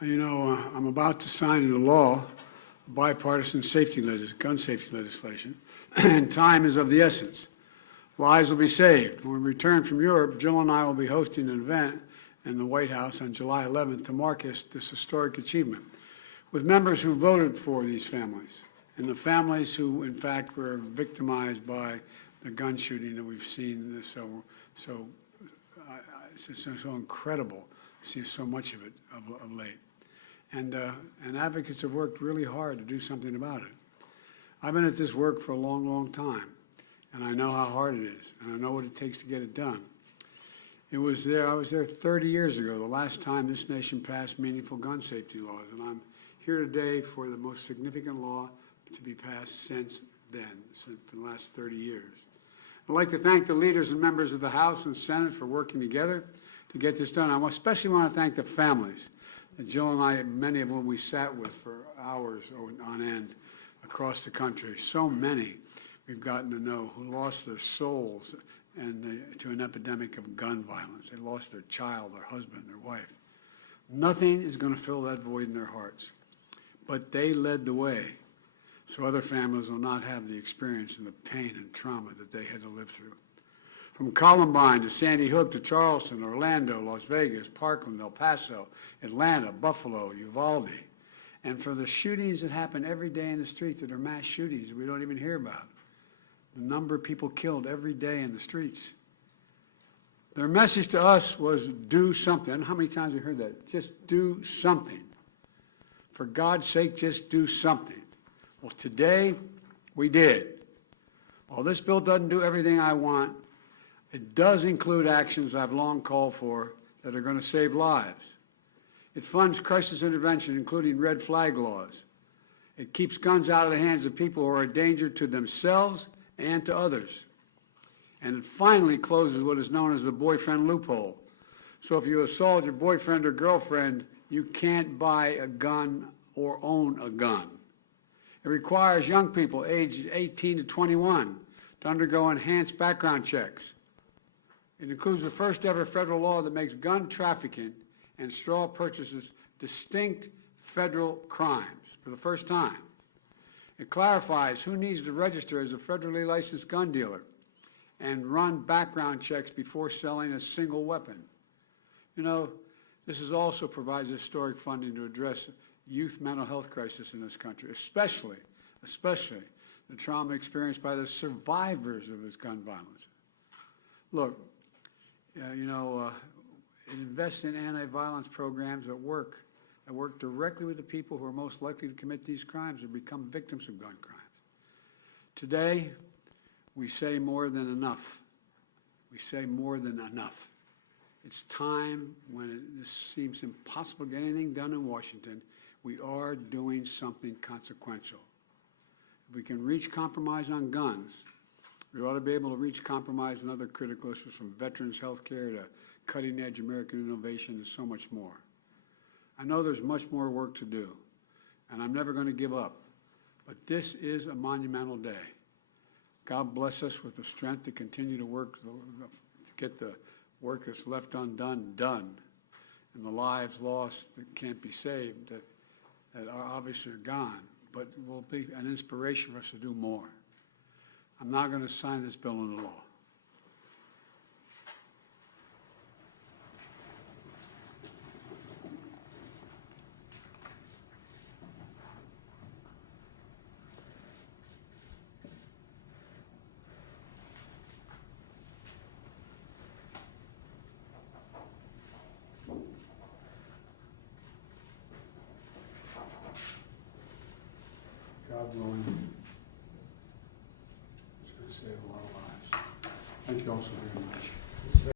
I'm about to sign into law bipartisan gun safety legislation, and time is of the essence. Lives will be saved. When we return from Europe, Jill and I will be hosting an event in the White House on July 11th to mark this historic achievement with members who voted for these families and the families who, in fact, were victimized by the gun shooting that we've seen. It's so incredible to see so much of it of late. And advocates have worked really hard to do something about it. I've been at this work for a long, long time, and I know how hard it is, and I know what it takes to get it done. I was there 30 years ago, the last time this nation passed meaningful gun safety laws, and I'm here today for the most significant law to be passed since then, for the last 30 years. I'd like to thank the leaders and members of the House and Senate for working together to get this done. I especially want to thank the families that Jill and I, many of whom we sat with for hours on end across the country. So many we've gotten to know who lost their souls to an epidemic of gun violence. They lost their child, their husband, their wife. Nothing is going to fill that void in their hearts. But they led the way so other families will not have the experience and the pain and trauma that they had to live through. From Columbine to Sandy Hook to Charleston, Orlando, Las Vegas, Parkland, El Paso, Atlanta, Buffalo, Uvalde, and for the shootings that happen every day in the street that are mass shootings we don't even hear about, the number of people killed every day in the streets. Their message to us was do something. I don't know how many times we heard that. Just do something. For God's sake, just do something. Well, today we did. While this bill doesn't do everything I want, it does include actions I've long called for that are going to save lives. It funds crisis intervention, including red flag laws. It keeps guns out of the hands of people who are a danger to themselves and to others. And it finally closes what is known as the boyfriend loophole. So if you assault your boyfriend or girlfriend, you can't buy a gun or own a gun. It requires young people aged 18 to 21 to undergo enhanced background checks. It includes the first ever federal law that makes gun trafficking and straw purchases distinct federal crimes for the first time. It clarifies who needs to register as a federally licensed gun dealer and run background checks before selling a single weapon. This also provides historic funding to address youth mental health crisis in this country, especially the trauma experienced by the survivors of this gun violence. Look, it invests in anti-violence programs that work directly with the people who are most likely to commit these crimes or become victims of gun crimes. Today, we say more than enough. We say more than enough. It's time when it seems impossible to get anything done in Washington, we are doing something consequential. If we can reach compromise on guns, we ought to be able to reach compromise on other critical issues, from veterans' health care to cutting-edge American innovation and so much more. I know there's much more work to do, and I'm never going to give up. But this is a monumental day. God bless us with the strength to continue to work, to get the work that's left undone done, and the lives lost that can't be saved, that are obviously gone, but will be an inspiration for us to do more. I'm not going to sign this bill into law. God willing, it's going to save a lot of lives. Thank you all so very much.